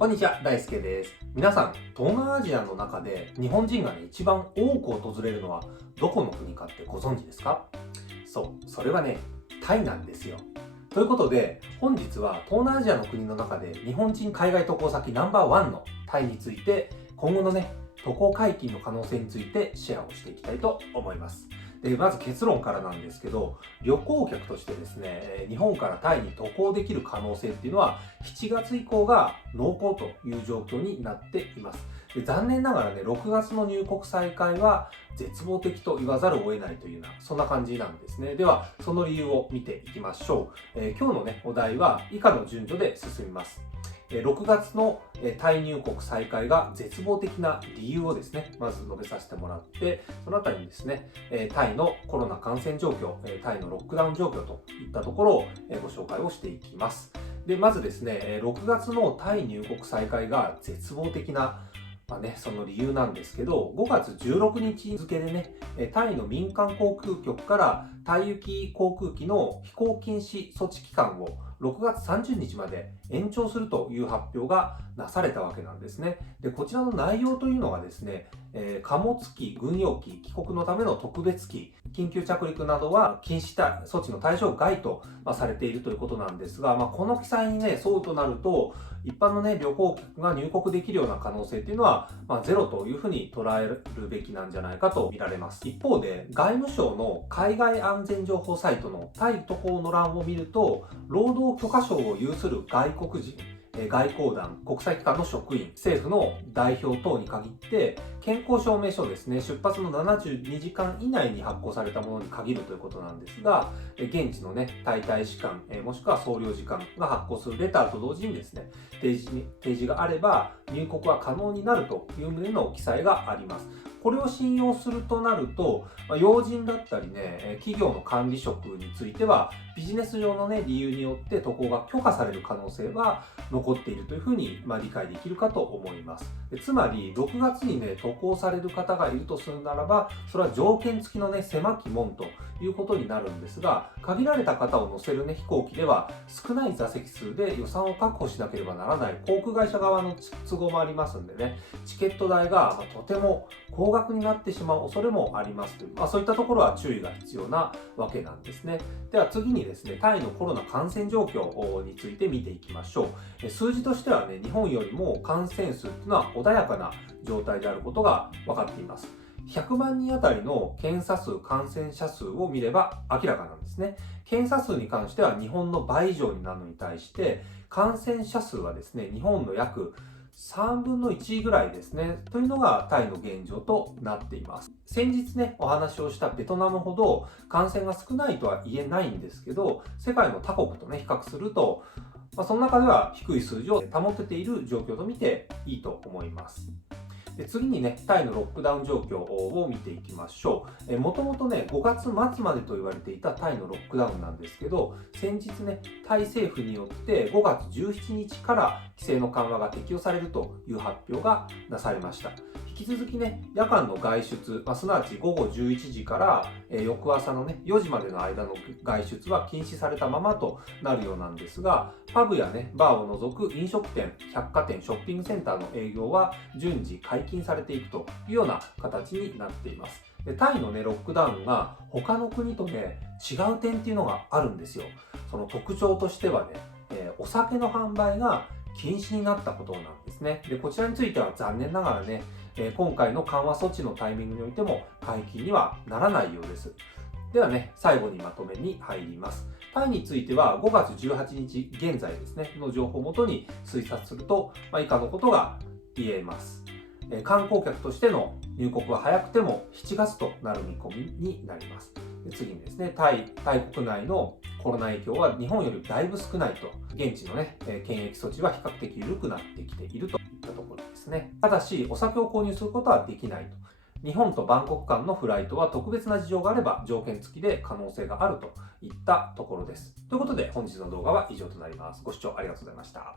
こんにちは、大輔です。皆さん、東南アジアの中で日本人がね、一番多く訪れるのはどこの国かってご存知ですか？そう、それはね、タイなんですよ。ということで、本日は東南アジアの国の中で日本人海外渡航先ナンバーワンのタイについて、今後のね、渡航解禁の可能性についてシェアをしていきたいと思います。で、まず結論からなんですけど、旅行客としてですね、日本からタイに渡航できる可能性っていうのは、7月以降が濃厚という状況になっています。で、残念ながらね、6月の入国再開は絶望的と言わざるを得ないというような、そんな感じなんですね。では、その理由を見ていきましょう。今日のね、お題は以下の順序で進みます。6月のタイ入国再開が絶望的な理由をですね、まず述べさせてもらって、そのあたりにですね、タイのコロナ感染状況、タイのロックダウン状況といったところをご紹介をしていきます。で、まずですね、6月のタイ入国再開が絶望的なその理由なんですけど、5月16日付でね、タイの民間航空局からタイ行き航空機の飛行禁止措置期間を6月30日まで延長するという発表がなされたわけなんですね。で、こちらの内容というのがですね、貨物機、軍用機、帰国のための特別機、緊急着陸などは禁止措置の対象外とされているということなんですが、この記載にね、そうとなると、一般のね、旅行客が入国できるような可能性っていうのは、ゼロというふうに捉えるべきなんじゃないかと見られます。一方で、外務省の海外安全情報サイトのタイ渡航の欄を見ると、労働許可証を有する外国人、外交団、国際機関の職員、政府の代表等に限って、健康証明書ですね、出発の72時間以内に発行されたものに限るということなんですが、現地のね、タイ大使館、もしくは総領事館が発行するレターと同時にですね、提示があれば入国は可能になるという旨の記載があります。これを信用するとなると、要人だったりね、企業の管理職については、ビジネス上のね、理由によって渡航が許可される可能性は残っているというふうに理解できるかと思います。つまり、6月にね、渡航される方がいるとするならば、それは条件付きのね、狭き門ということになるんですが、限られた方を乗せるね、飛行機では、少ない座席数で予算を確保しなければならない航空会社側の都合もありますんでね、チケット代がとても高額になってしまう恐れもありますという、そういったところは注意が必要なわけなんですね。では次にですね、タイのコロナ感染状況について見ていきましょう。数字としてはね、日本よりも感染数というのは穏やかな状態であることが分かっています。100万人あたりの検査数、感染者数を見れば明らかなんですね。検査数に関しては日本の倍以上になるのに対して、感染者数はですね、日本の約3分の1ぐらいですね、というのがタイの現状となっています。先日ね、お話をしたベトナムほど感染が少ないとは言えないんですけど、世界の他国とね、比較すると、その中では低い数字を保てている状況と見ていいと思います。で次にね、タイのロックダウン状況を見ていきましょう。もともとね、5月末までと言われていたタイのロックダウンなんですけど、先日ね、タイ政府によって5月17日から規制の緩和が適用されるという発表がなされました。引き続きね、夜間の外出、すなわち午後11時から、翌朝のね、4時までの間の外出は禁止されたままとなるようなんですが、パブやね、バーを除く飲食店、百貨店、ショッピングセンターの営業は順次解禁されていくというような形になっています。でタイのね、ロックダウンが他の国とね、違う点っていうのがあるんですよ。その特徴としてはね、お酒の販売が禁止になったことなんですね。で、こちらについては残念ながらね、今回の緩和措置のタイミングにおいても解禁にはならないようです。ではね、最後にまとめに入ります。タイについては5月18日現在ですね、の情報をもとに推察すると、以下のことが言えます。観光客としての入国は早くても7月となる見込みになります。次にですね、タイ国内のコロナ影響は日本よりだいぶ少ないと、現地のね、検疫措置は比較的緩くなってきているといったところですね。ただし、お酒を購入することはできないと。日本とバンコク間のフライトは特別な事情があれば条件付きで可能性があるといったところです。ということで本日の動画は以上となります。ご視聴ありがとうございました。